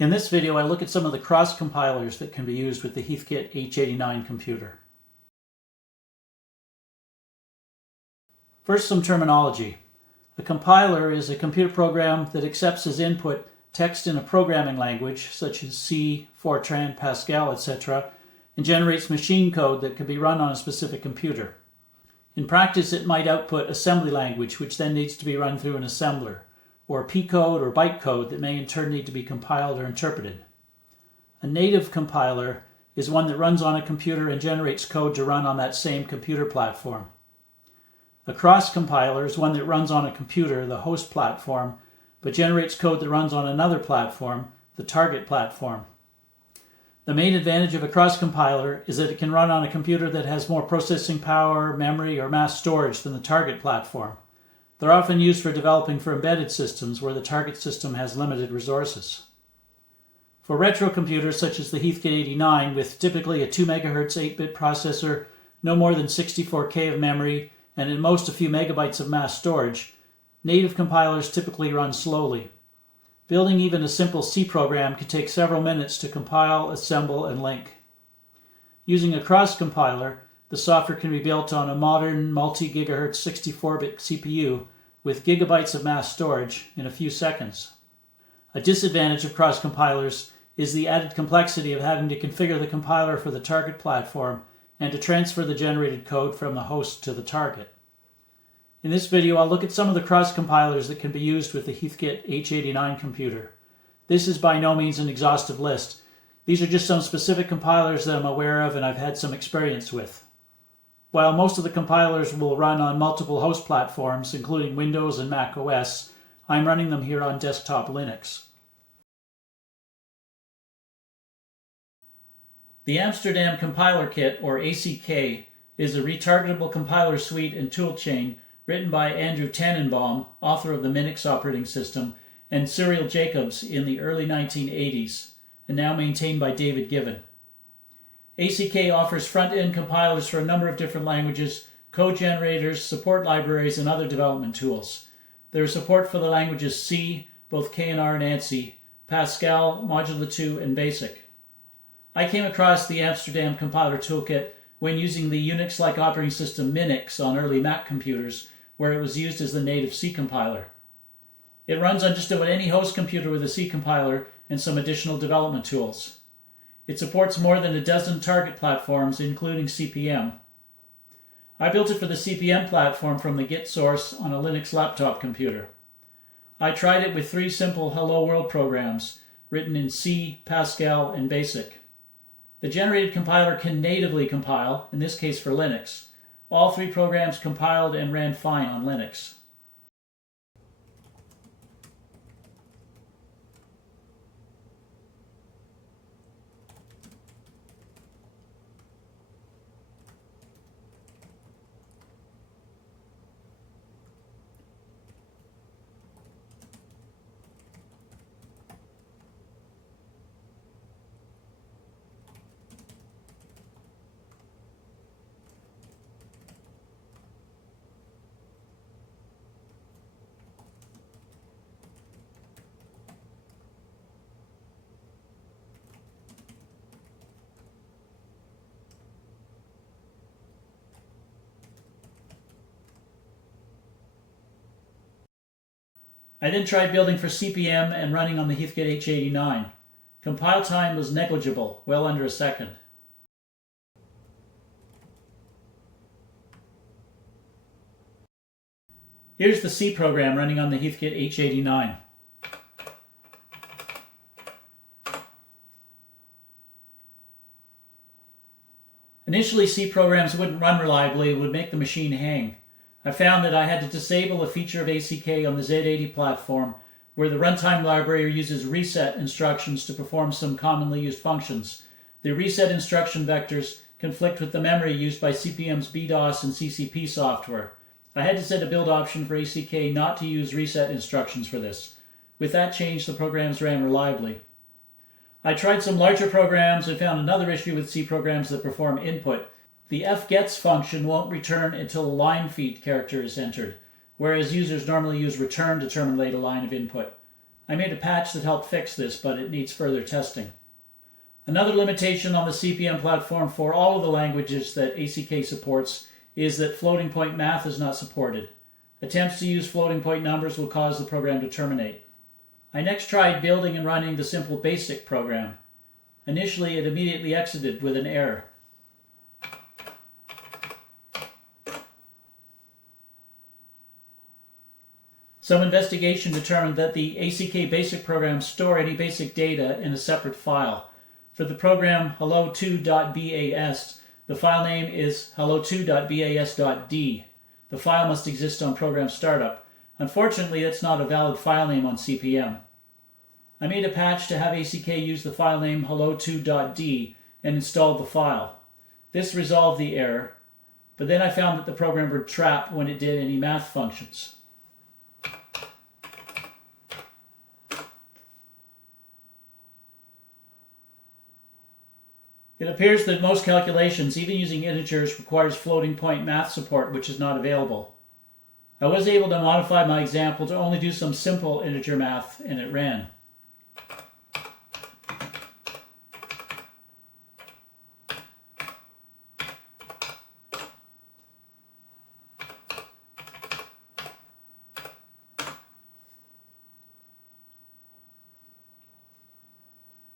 In this video, I look at some of the cross compilers that can be used with the Heathkit H89 computer. First, some terminology. A compiler is a computer program that accepts as input text in a programming language, such as C, Fortran, Pascal, etc., and generates machine code that can be run on a specific computer. In practice, it might output assembly language, which then needs to be run through an assembler, or P code or byte code that may in turn need to be compiled or interpreted. A native compiler is one that runs on a computer and generates code to run on that same computer platform. A cross compiler is one that runs on a computer, the host platform, but generates code that runs on another platform, the target platform. The main advantage of a cross compiler is that it can run on a computer that has more processing power, memory, or mass storage than the target platform. They're often used for developing for embedded systems where the target system has limited resources. For retro computers such as the Heathkit 89 with typically a 2 MHz 8-bit processor, no more than 64K of memory, and at most a few megabytes of mass storage, native compilers typically run slowly. Building even a simple C program can take several minutes to compile, assemble, and link. Using a cross compiler, the software can be built on a modern multi-gigahertz 64-bit CPU with gigabytes of mass storage in a few seconds. A disadvantage of cross compilers is the added complexity of having to configure the compiler for the target platform and to transfer the generated code from the host to the target. In this video, I'll look at some of the cross compilers that can be used with the Heathkit H89 computer. This is by no means an exhaustive list. These are just some specific compilers that I'm aware of and I've had some experience with. While most of the compilers will run on multiple host platforms, including Windows and Mac OS, I'm running them here on desktop Linux. The Amsterdam Compiler Kit, or ACK, is a retargetable compiler suite and toolchain written by Andrew Tannenbaum, author of the Minix operating system, and Cyril Jacobs in the early 1980s, and now maintained by David Given. ACK offers front-end compilers for a number of different languages, code generators, support libraries, and other development tools. There is support for the languages C, both KNR and ANSI, Pascal, Modula 2, and BASIC. I came across the Amsterdam Compiler Toolkit when using the Unix-like operating system Minix on early Mac computers, where it was used as the native C compiler. It runs on just about any host computer with a C compiler and some additional development tools. It supports more than a dozen target platforms, including CP/M. I built it for the CP/M platform from the Git source on a Linux laptop computer. I tried it with 3 simple Hello World programs, written in C, Pascal, and BASIC. The generated compiler can natively compile, in this case for Linux. All 3 programs compiled and ran fine on Linux. I then tried building for CP/M and running on the Heathkit H89. Compile time was negligible, well under a second. Here's the C program running on the Heathkit H89. Initially, C programs wouldn't run reliably and would make the machine hang. I found that I had to disable a feature of ACK on the Z80 platform, where the runtime library uses reset instructions to perform some commonly used functions. The reset instruction vectors conflict with the memory used by CP/M's BDOS and CCP software. I had to set a build option for ACK not to use reset instructions for this. With that change, the programs ran reliably. I tried some larger programs and found another issue with C programs that perform input. The fgets function won't return until a line feed character is entered, whereas users normally use return to terminate a line of input. I made a patch that helped fix this, but it needs further testing. Another limitation on the CP/M platform for all of the languages that ACK supports is that floating point math is not supported. Attempts to use floating point numbers will cause the program to terminate. I next tried building and running the simple BASIC program. Initially, it immediately exited with an error. Some investigation determined that the ACK BASIC programs store any basic data in a separate file. For the program hello2.bas, the file name is hello2.bas.d. The file must exist on program startup. Unfortunately, that's not a valid file name on CP/M. I made a patch to have ACK use the file name hello2.d and installed the file. This resolved the error, but then I found that the program would trap when it did any math functions. It appears that most calculations, even using integers, requires floating point math support, which is not available. I was able to modify my example to only do some simple integer math, and it ran.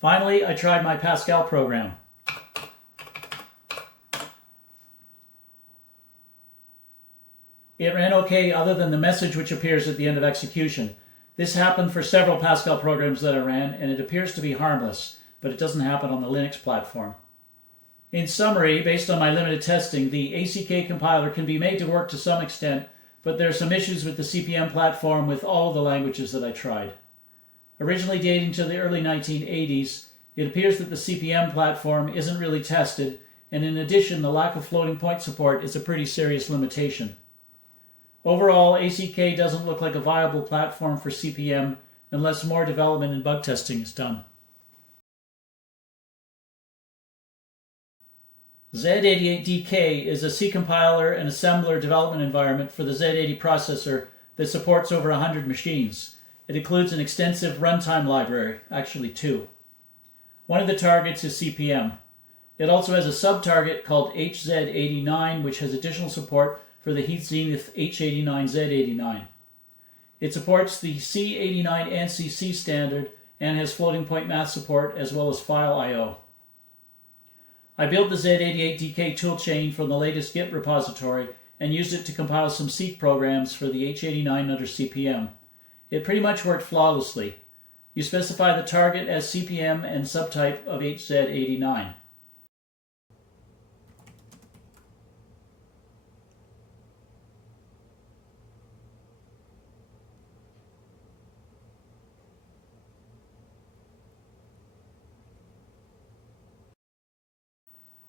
Finally, I tried my Pascal program. It ran okay other than the message which appears at the end of execution. This happened for several Pascal programs that I ran, and it appears to be harmless, but it doesn't happen on the Linux platform. In summary, based on my limited testing, the ACK compiler can be made to work to some extent, but there are some issues with the CP/M platform with all of the languages that I tried. Originally dating to the early 1980s, it appears that the CP/M platform isn't really tested, and in addition, the lack of floating point support is a pretty serious limitation. Overall, ACK doesn't look like a viable platform for CP/M unless more development and bug testing is done. Z88DK is a C compiler and assembler development environment for the Z80 processor that supports over 100 machines. It includes an extensive runtime library, actually 2. One of the targets is CP/M. It also has a sub-target called HZ89, which has additional support for the Heathkit H89 Z89. It supports the C89 ANSI C standard and has floating point math support as well as file I/O. I built the Z88DK toolchain from the latest Git repository and used it to compile some C programs for the H89 under CP/M. It pretty much worked flawlessly. You specify the target as CP/M and subtype of HZ89.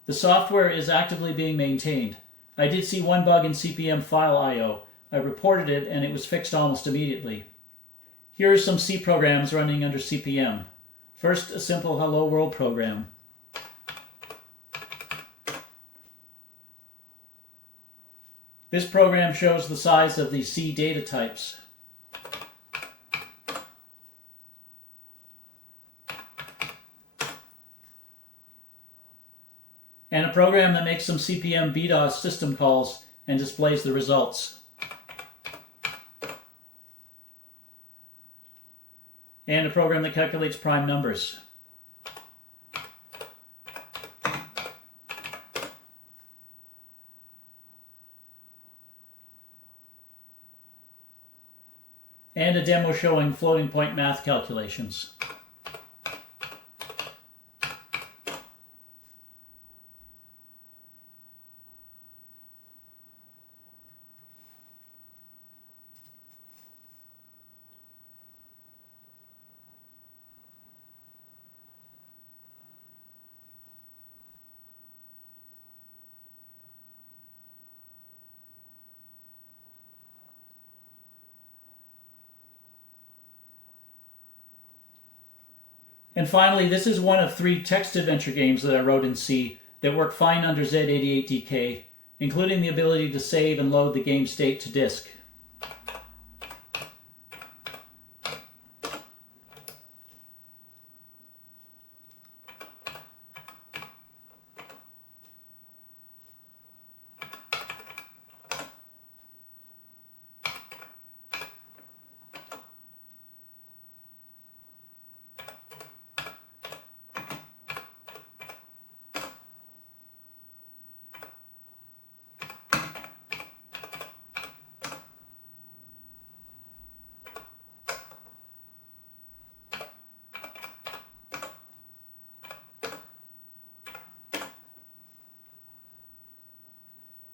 The software is actively being maintained. I did see one bug in CP/M file I/O. I reported it and it was fixed almost immediately. Here are some C programs running under CP/M. First, a simple Hello World program. This program shows the size of the C data types. And a program that makes some CP/M BDOS system calls and displays the results. And a program that calculates prime numbers. And a demo showing floating point math calculations. And finally, this is one of 3 text adventure games that I wrote in C that work fine under Z88DK, including the ability to save and load the game state to disk.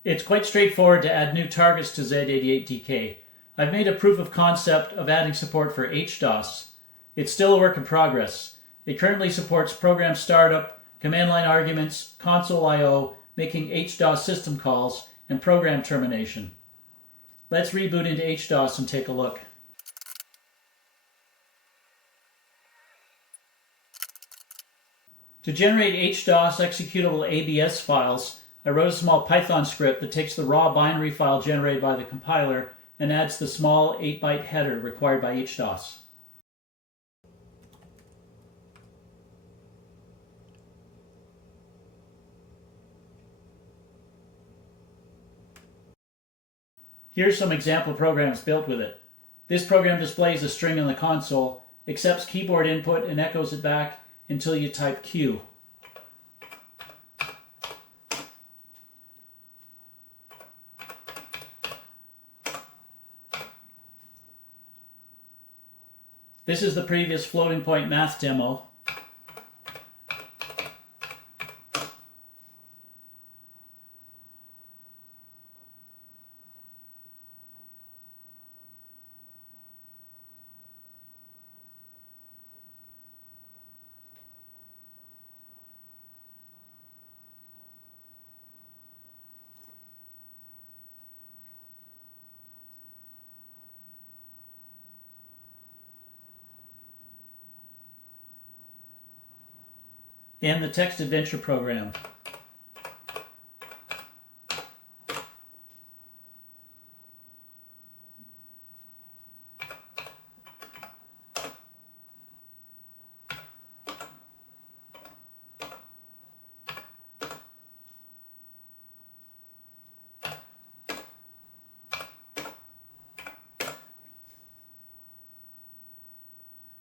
It's quite straightforward to add new targets to Z88DK. I've made a proof of concept of adding support for HDOS. It's still a work in progress. It currently supports program startup, command line arguments, console I/O, making HDOS system calls, and program termination. Let's reboot into HDOS and take a look. To generate HDOS executable ABS files, I wrote a small Python script that takes the raw binary file generated by the compiler and adds the small 8-byte header required by HDOS. Here's some example programs built with it. This program displays a string on the console, accepts keyboard input and echoes it back until you type Q. This is the previous floating point math demo. And the text adventure program.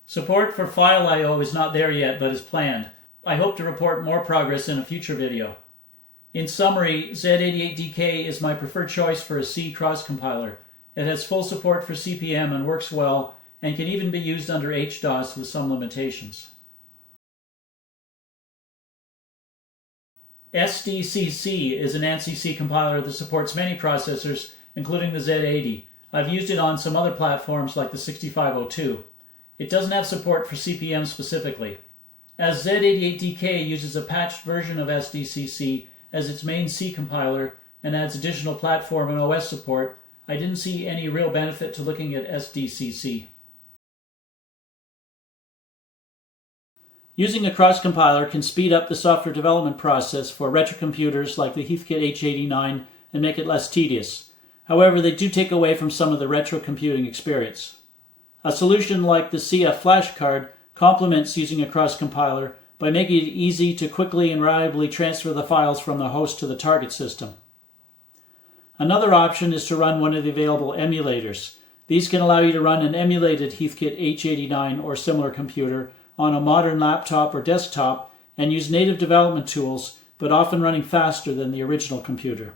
Support for file I/O is not there yet, but is planned. I hope to report more progress in a future video. In summary, Z88DK is my preferred choice for a C cross-compiler. It has full support for CP/M and works well, and can even be used under HDOS with some limitations. SDCC is an ANSI C compiler that supports many processors, including the Z80. I've used it on some other platforms like the 6502. It doesn't have support for CP/M specifically. As Z88DK uses a patched version of SDCC as its main C compiler and adds additional platform and OS support, I didn't see any real benefit to looking at SDCC. Using a cross-compiler can speed up the software development process for retro computers like the Heathkit H89 and make it less tedious. However, they do take away from some of the retro computing experience. A solution like the CF flash card complements using a cross-compiler by making it easy to quickly and reliably transfer the files from the host to the target system. Another option is to run one of the available emulators. These can allow you to run an emulated Heathkit H89 or similar computer on a modern laptop or desktop and use native development tools, but often running faster than the original computer.